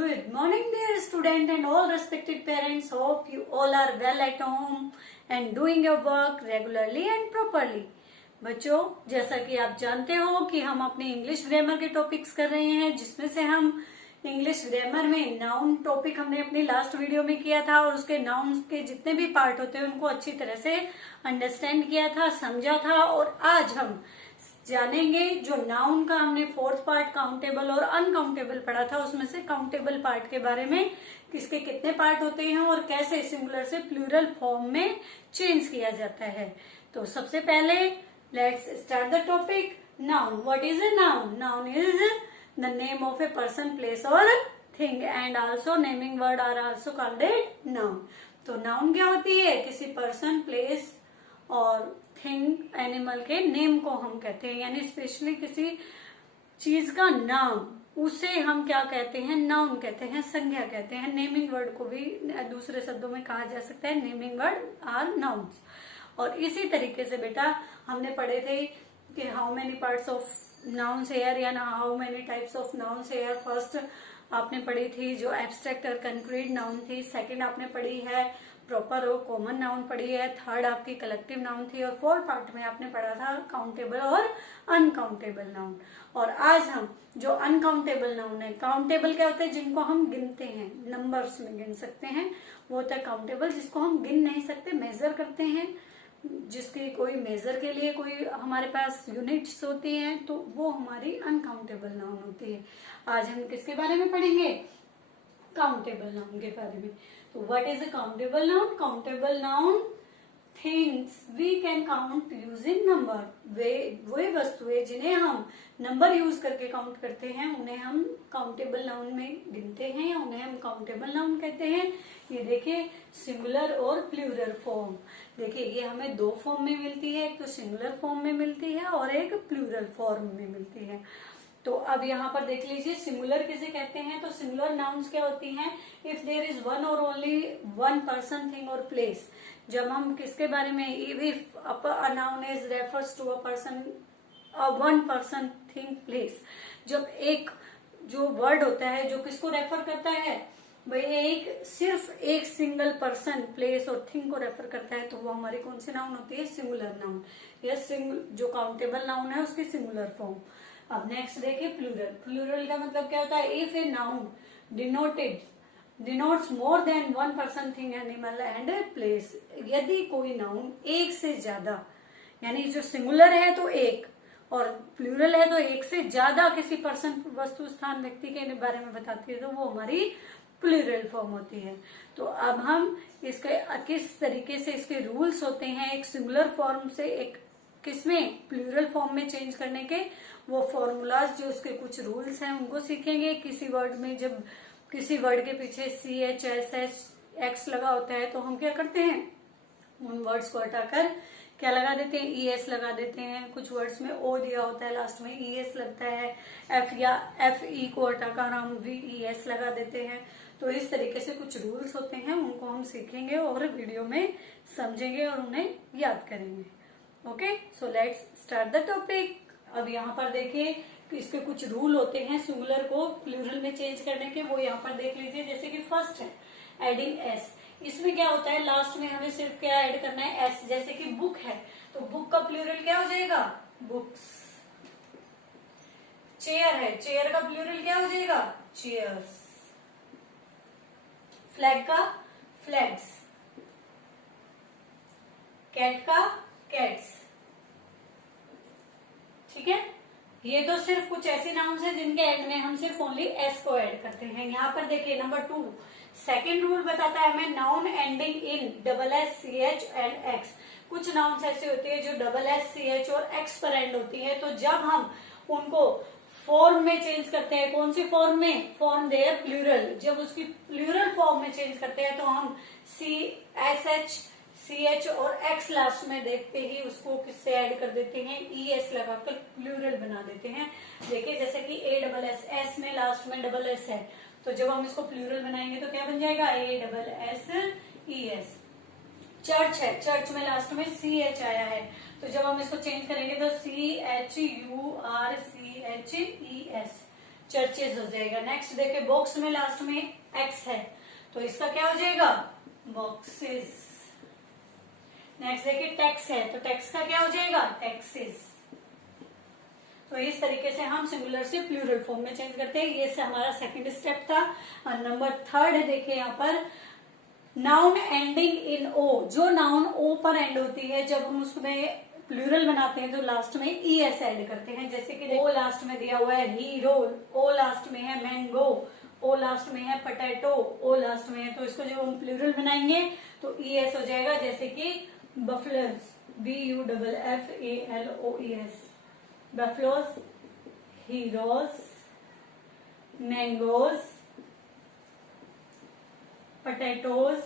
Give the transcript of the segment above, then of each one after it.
Good morning, dear student and all respected parents. Hope you all are well at home and doing your work regularly and properly. बच्चों, जैसा कि आप जानते हो कि हम अपने इंग्लिश ग्रामर के टॉपिक्स कर रहे हैं, जिसमें से हम इंग्लिश ग्रामर में नाउन टॉपिक हमने अपनी लास्ट वीडियो में किया था और उसके नाउन के जितने भी पार्ट होते हैं उनको अच्छी तरह से अंडरस्टैंड किया था, समझा था। और आज हम जानेंगे जो नाउन का हमने फोर्थ पार्ट काउंटेबल और अनकाउंटेबल पढ़ा था, उसमें से काउंटेबल पार्ट के बारे में, किसके कितने पार्ट होते हैं और कैसे सिंगुलर से प्लूरल फॉर्म में चेंज किया जाता है। तो सबसे पहले let's start the topic. Noun, what is a noun? Noun is the name of a person, place और thing and also naming word are also called it noun. तो नाउन क्या होती है? किसी पर्सन, प्लेस और थिंग, एनिमल के name को हम कहते हैं, यानी स्पेशली किसी चीज का नाम, उसे हम क्या कहते हैं? नाउन कहते हैं, संज्ञा कहते हैं। नेमिंग वर्ड को भी दूसरे शब्दों में कहा जा सकता है, नेमिंग वर्ड आर नाउन्स। और इसी तरीके से बेटा हमने पढ़े थे कि how many parts of nouns here या how many types of nouns here. First आपने पढ़ी थी जो एब्स्ट्रैक्ट और कंक्रीट नाउन थी, सेकंड आपने पढ़ी है प्रॉपर और कॉमन नाउन पढ़ी है, थर्ड आपकी कलेक्टिव नाउन थी और फोर्थ पार्ट में आपने पढ़ा था काउंटेबल और अनकाउंटेबल नाउन। और आज हम जो अनकाउंटेबल नाउन है, काउंटेबल क्या होता है? जिनको हम गिनते हैं, नंबर्स में गिन सकते हैं, वो होता है काउंटेबल। जिसको हम गिन नहीं सकते, मेजर करते हैं, जिसकी कोई मेजर के लिए कोई हमारे पास यूनिट्स होती हैं, तो वो हमारी अनकाउंटेबल नाउन होती है। आज हम किसके बारे में पढ़ेंगे? काउंटेबल नाउन के बारे में। तो what is a countable noun? Countable noun things we can count using number. वे वस्तुएं जिन्हें हम नंबर यूज करके काउंट करते हैं, उन्हें हम काउंटेबल नाउन में गिनते हैं या उन्हें हम काउंटेबल नाउन कहते हैं। ये देखिए सिंगुलर और प्लूरल फॉर्म। देखिए ये हमें दो फॉर्म में मिलती है, एक तो सिंगुलर फॉर्म में मिलती है और एक प्लूरल फॉर्म में मिलती है। तो अब यहाँ पर देख लीजिए सिंगुलर किसे कहते हैं? तो सिंगुलर नाउन्स क्या होती हैं? इफ देयर इज वन और ओनली वन पर्सन, थिंग और प्लेस। जब हम किसके बारे में, if a noun is refers to a person, one person, thing, place. जब एक जो वर्ड होता है जो किसको रेफर करता है भाई, एक सिर्फ एक सिंगल पर्सन, प्लेस और थिंग को रेफर करता है, तो वो हमारी कौन सी नाउन होती है? Singular noun. या जो काउंटेबल नाउन है उसकी सिंगुलर फॉर्म। अब नेक्स्ट देखिए प्लूरल। प्लूरल का मतलब क्या होता है? If a noun denotes more than one person, thing, animal and place. यदि कोई नाउन एक से ज्यादा, यानी जो सिंगुलर है तो एक और प्लूरल है तो एक से ज्यादा किसी पर्सन, वस्तु, स्थान, व्यक्ति के बारे में बताती है, तो वो हमारी प्लूरल फॉर्म होती है। तो अब हम इसके किस तरीके से इसके रूल्स होते हैं एक सिंगुलर फॉर्म से एक किसमें, प्लूरल फॉर्म में चेंज करने के, वो फॉर्मूलाज जो उसके कुछ रूल्स हैं उनको सीखेंगे। किसी वर्ड में जब किसी वर्ड के पीछे CH, SS, X लगा होता है तो हम क्या करते हैं? उन वर्ड्स को हटाकर क्या लगा देते हैं? ES लगा देते हैं। कुछ वर्ड्स में O दिया होता है, लास्ट में ES लगता है। F या FE को हटाकर हम VES लगा देते हैं। तो इस तरीके से कुछ रूल्स होते हैं, उनको हम सीखेंगे और वीडियो में समझेंगे और उन्हें याद करेंगे। Okay, so let's start the topic. अब यहाँ पर देखिए इसके कुछ रूल होते हैं सिंगुलर को प्लूरल में चेंज करने के, वो यहाँ पर देख लीजिए। जैसे कि फर्स्ट है एडिंग S। इसमें क्या होता है? लास्ट में हमें सिर्फ क्या ऐड करना है? S। जैसे कि बुक है तो बुक का प्लूरल क्या हो जाएगा? बुक्स। चेयर है, चेयर का प्लूरल क्या हो जाएगा? चेयर्स। फ्लैग का फ्लैग्स। कैट का कैट्स। ठीक है, ये तो सिर्फ कुछ ऐसे नाउन्स हैं जिनके एंड में हम सिर्फ ओनली S को ऐड करते हैं। यहाँ पर देखिए नंबर 2 सेकेंड रूल बताता है हमें noun ending in SS, CH and X। कुछ नाउन्स ऐसे होते हैं जो SS, CH और X पर एंड होती है, तो जब हम उनको फॉर्म में चेंज करते हैं, कौन सी फॉर्म में? Form their plural. जब उसकी प्लूरल फॉर्म में चेंज करते हैं तो हम SH, CH और X लास्ट में देखते ही उसको किससे ऐड कर देते हैं? ES लगाकर प्लूरल बना देते हैं। देखिए जैसे कि ASS, S में लास्ट में SS है, तो जब हम इसको प्लूरल बनाएंगे तो क्या बन जाएगा? ASSES। चर्च है, चर्च में लास्ट में CH आया है, तो जब हम इसको चेंज करेंगे तो CHURCHES, चर्चेज हो जाएगा। नेक्स्ट देखिए बॉक्स में लास्ट में एक्स है तो इसका क्या हो जाएगा, बॉक्सेस। नेक्स्ट देखिए टैक्स है तो टैक्स का क्या हो जाएगा, टैक्सेस। तो इस तरीके से हम सिंगुलर से प्लूरल फॉर्म में चेंज करते हैं। ये से हमारा सेकंड स्टेप था। और नंबर थर्ड है देखिए यहाँ पर नाउन एंडिंग इन ओ, जो नाउन ओ पर एंड होती है जब हम उसमें प्लूरल बनाते हैं तो लास्ट में ई एस ऐड करते हैं। जैसे कि ओ लास्ट में दिया हुआ है हीरो, ओ लास्ट में है मैंगो, ओ लास्ट में है पोटैटो, ओ लास्ट में है, तो इसको जब हम प्लूरल बनाएंगे तो ई एस हो जाएगा। जैसे कि बफलोस, BUFFALOES, बफलोस, हीरोस, मैंगोज, पोटैटोज,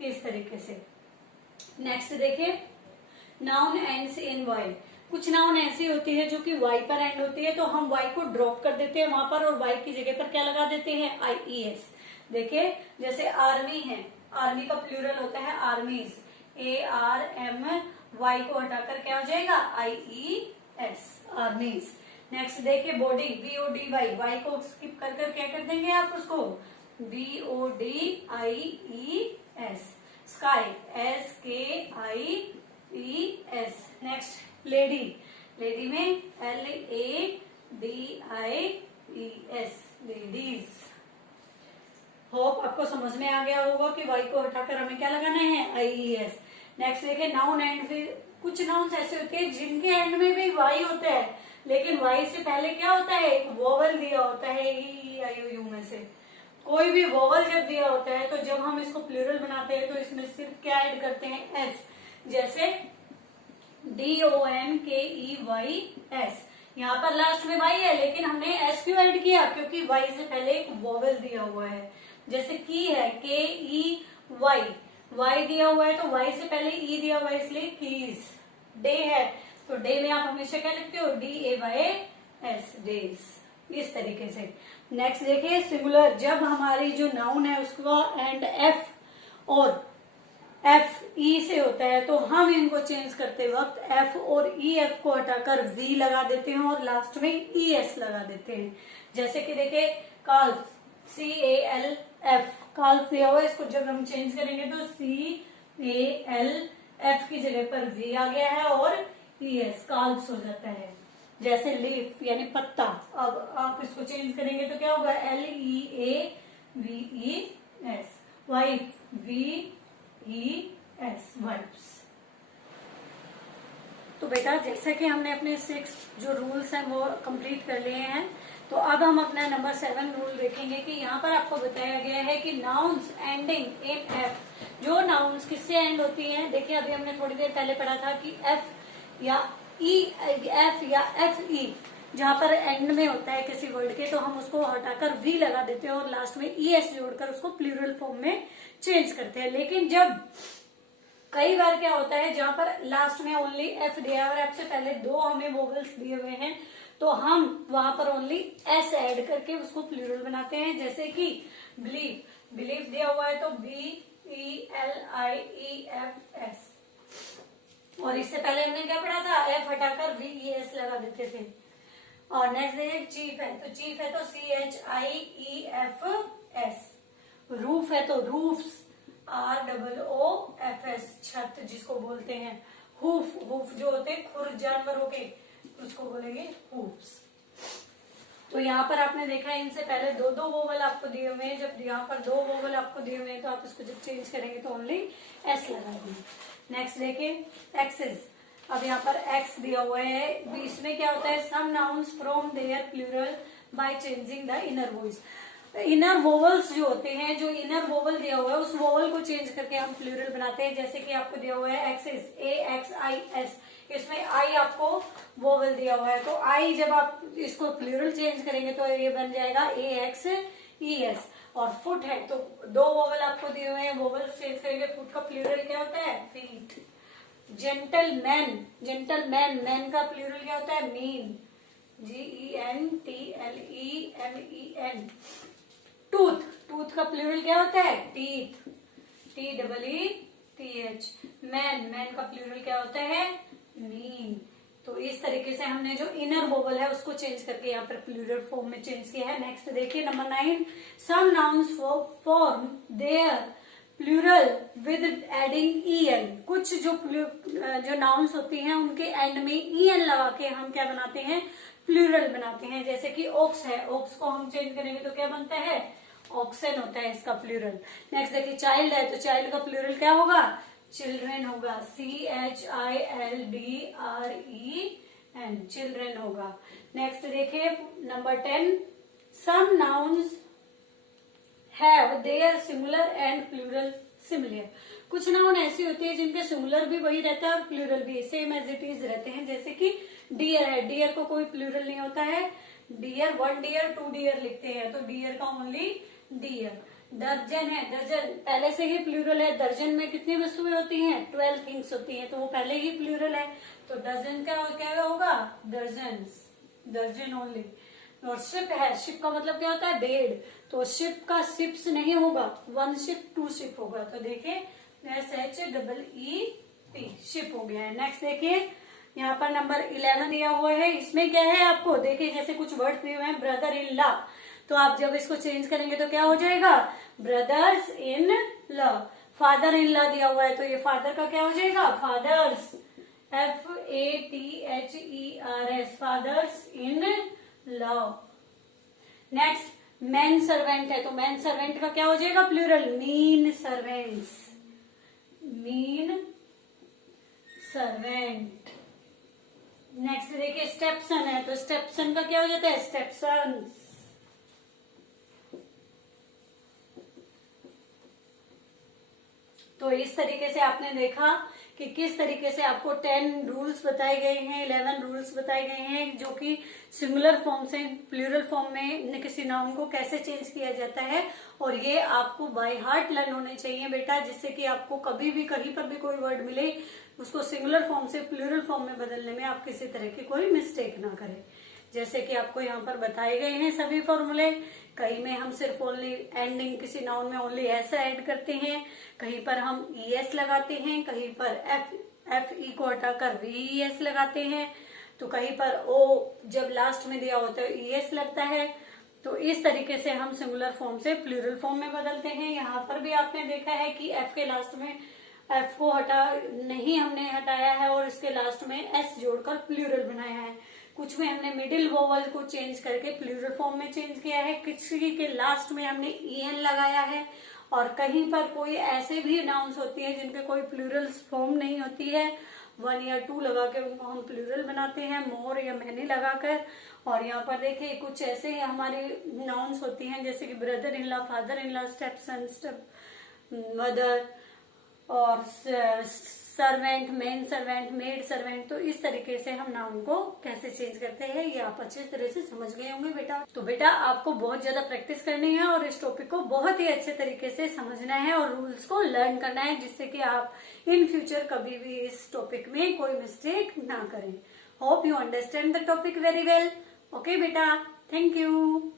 इस तरीके से। नेक्स्ट देखिए नाउन एंड्स इन वाई। कुछ नाउन ऐसी होती है जो कि वाई पर एंड होती है तो हम वाई को ड्रॉप कर देते हैं वहां पर और वाई की जगह पर क्या लगा देते हैं, IES। देखिए जैसे आर्मी है, आर्मी का प्लूरल होता है आर्मीज, ARM, वाई को हटाकर क्या हो जाएगा, IES, आर्मीज। नेक्स्ट देखिए बॉडी, BODY, वाई को स्किप कर कर क्या कर देंगे आप उसको, BODIES। Sky, SKIES। Next lady, lady में LADIES, लेडीज। होप आपको समझ में आ गया होगा कि वाई को हटाकर हमें क्या लगाना है, IES। नेक्स्ट देखिए नाउन एंड, कुछ नाउन्स ऐसे होते हैं जिनके एंड में भी वाई होता है लेकिन वाई से पहले क्या होता है, एक वोवल दिया होता है, EIOU में से कोई भी वोवल जब दिया होता है तो जब हम इसको प्लूरल बनाते हैं तो इसमें सिर्फ क्या ऐड करते हैं, S। जैसे DONKEYS, यहाँ पर लास्ट में वाई है लेकिन हमने S क्यों ऐड किया, क्योंकि वाई से पहले एक वोवल दिया हुआ है। जैसे की है, KEY, वाई दिया हुआ है तो वाई से पहले ई दिया हुआ है इसलिए कीज। डे है तो डे में आप हमेशा क्या लिखते हो, DAYS, डेज, इस तरीके से। नेक्स्ट देखिए सिंगुलर, जब हमारी जो नाउन है उसका एंड F और FE से होता है तो हम इनको चेंज करते वक्त F और EF को हटाकर V लगा देते हैं और लास्ट में ES लगा देते हैं। जैसे कि देखिए काल्फ, CALF, काल्फ दिया हुआ है, इसको जब हम चेंज करेंगे तो CALF की जगह पर V आ गया है और ES, काल्फ हो जाता है। जैसे लीफ यानी पत्ता, अब आप इसको चेंज करेंगे तो क्या होगा, LEAVES, वाइफ, VES, वाइफ्स। तो बेटा जैसा कि हमने अपने 6 जो रूल्स हैं वो कंप्लीट कर लिए हैं तो अब हम अपना नंबर 7 रूल देखेंगे कि यहाँ पर आपको बताया गया है कि नाउन्स एंडिंग इन F, जो नाउन्स किससे एंड होती हैं। देखिए अभी हमने थोड़ी देर पहले पढ़ा था कि F या F या FE जहां पर एंड में होता है किसी वर्ड के तो हम उसको हटाकर V लगा देते हैं और लास्ट में ES जोड़कर उसको प्लूरल फॉर्म में चेंज करते हैं। लेकिन जब कई बार क्या होता है जहां पर लास्ट में ओनली F दिया है और F से पहले 2 हमें वोवेल्स दिए हुए हैं तो हम वहां पर ओनली S ऐड करके उसको प्लूरल बनाते हैं। जैसे कि बिलीफ, बिलीफ दिया हुआ है तो BELIEFS और इससे पहले हमने क्या पढ़ा था, F हटाकर VES लगा देते थे। और नेक्स्ट चीफ है तो चीफ है तो CHIEFS, रूफ है तो रूफ्स, ROOFS, छत जिसको बोलते हैं। हुफ, हुफ जो होते हैं खुर जानवरों के उसको बोलेंगे हुफ्स। तो यहाँ पर आपने देखा इनसे पहले 2-2 वोवल आपको दिए हुए हैं, जब यहाँ पर 2 वोवल आपको दिए हुए हैं तो आप इसको जब चेंज करेंगे तो ओनली S लगा देंगे। नेक्स्ट देखिए एक्सेस, अब यहाँ पर X दिया हुआ है, इसमें क्या होता है, some nouns from their plural by changing the inner voice. Inner vowels जो होते हैं, जो इनर वोवल दिया हुआ है उस वोवल को चेंज करके हम प्लूरल बनाते हैं। जैसे कि आपको दिया हुआ है एक्सेस, AXIS, इसमें I आपको वोवल दिया हुआ है तो I जब आप इसको प्लूरल चेंज करेंगे तो ये बन जाएगा AXES। और फुट है तो 2 वोवल आपको दिए हुए हैं, वोवल चेंज करेंगे, फुट का प्लूरल क्या होता है, फीट। जेंटलमैन, जेंटलमैन, मैन का प्लूरल क्या होता है, मीन, GENTLEMEN। टूथ, टूथ का प्लूरल क्या होता है, टीथ, TEETH। मैन, मैन का प्लूरल क्या होता है, मीन। तो इस तरीके से हमने जो इनर वोवल है उसको चेंज करके यहाँ पर प्लूरल फॉर्म में चेंज किया है। नेक्स्ट देखिए number 9, some nouns form their plural with adding en। कुछ जो नाउन्स होती हैं उनके एंड में en लगा के हम क्या बनाते हैं, प्लूरल बनाते हैं। जैसे कि ओक्स है, ओक्स को हम चेंज करेंगे तो क्या बनता है, ऑक्सन होता है इसका प्लूरल। नेक्स्ट देखिए चाइल्ड है, तो चाइल्ड का प्लूरल क्या होगा, चिल्ड्रेन होगा, CHILDREN, चिल्ड्रेन होगा। नेक्स्ट देखिए number 10, some nouns have their singular and plural similar. कुछ नाउन ऐसी होती है जिनके सिंगुलर भी वही रहता है और प्लूरल भी सेम एज इट इज रहते हैं। जैसे कि डियर है, डियर को कोई प्लूरल नहीं होता है, डियर 1 डियर 2 डियर लिखते हैं, तो डियर का ओनली डियर। दर्जन है, दर्जन पहले से ही प्लूरल है, दर्जन में कितनी वस्तुएं होती हैं, 12 थिंग्स होती हैं, तो वो पहले ही प्लूरल है, तो दर्जन का क्या होगा, दर्जन्स, दर्जन ओनली। और शिप है, शिप का मतलब क्या होता है, बेड, तो शिप का शिप्स नहीं होगा, 1 शिप 2 शिप होगा। तो देखिए SHEEP, शिप हो गया है। नेक्स्ट देखिए यहाँ पर नंबर 11 दिया हुआ है, इसमें क्या है आपको देखिए, जैसे कुछ वर्ड दिए हुए हैं, ब्रदर इन लॉ, तो आप जब इसको चेंज करेंगे तो क्या हो जाएगा, brothers in law. Father in law दिया हुआ है, तो ये फादर का क्या हो जाएगा, fathers, FATHERS, fathers in law. Next man servant है, तो मैन सर्वेंट का क्या हो जाएगा, plural, men servants, men servant. Next देखिए स्टेपसन है, तो स्टेपसन का क्या हो जाता है, स्टेपसन्स। तो इस तरीके से आपने देखा कि किस तरीके से आपको 10 रूल्स बताए गए हैं, 11 रूल्स बताए गए हैं, जो कि सिंगुलर फॉर्म से प्लूरल फॉर्म में किसी नाउन को कैसे चेंज किया जाता है। और ये आपको बाय हार्ट लर्न होने चाहिए बेटा, जिससे कि आपको कभी भी कहीं पर भी कोई वर्ड मिले उसको सिंगुलर फॉर्म से प्लूरल फॉर्म में बदलने में आप किसी तरह की कोई मिस्टेक ना करें। जैसे कि आपको यहाँ पर बताए गए हैं सभी फॉर्मूले, कहीं में हम सिर्फ ओनली एंडिंग किसी नाउन में ओनली एस ऐड करते हैं, कहीं पर हम ES लगाते हैं, कहीं पर FE को हटाकर VES लगाते हैं, तो कहीं पर O जब लास्ट में दिया होता है ES लगता है। तो इस तरीके से हम सिंगुलर फॉर्म से प्लूरल फॉर्म में बदलते हैं। यहाँ पर भी आपने देखा है कि F के लास्ट में F को नहीं हमने हटाया है और इसके लास्ट में S जोड़कर प्लूरल बनाया है। कुछ में हमने मिडिल वोवल को चेंज करके प्लूरल फॉर्म में चेंज किया है, किसी के लास्ट में हमने EN लगाया है, और कहीं पर कोई ऐसे भी नाउन्स होती है जिनके कोई प्लूरल फॉर्म नहीं होती है, 1 या 2 लगा के उनको हम प्लूरल बनाते हैं, मोर या मैनी लगाकर। और यहाँ पर देखिए कुछ ऐसे हमारे नाउन्स होती हैं जैसे कि brother in law, father in law, step son, step mother, और servant, men servant, maid servant. तो इस तरीके से हम नाउन को कैसे चेंज करते हैं ये आप अच्छे तरह से समझ गए होंगे बेटा। तो बेटा आपको बहुत ज्यादा प्रैक्टिस करनी है और इस टॉपिक को बहुत ही अच्छे तरीके से समझना है और रूल्स को लर्न करना है, जिससे कि आप इन फ्यूचर कभी भी इस टॉपिक में कोई मिस्टेक ना करें। Hope you understand the topic very well. Okay बेटा, थैंक यू।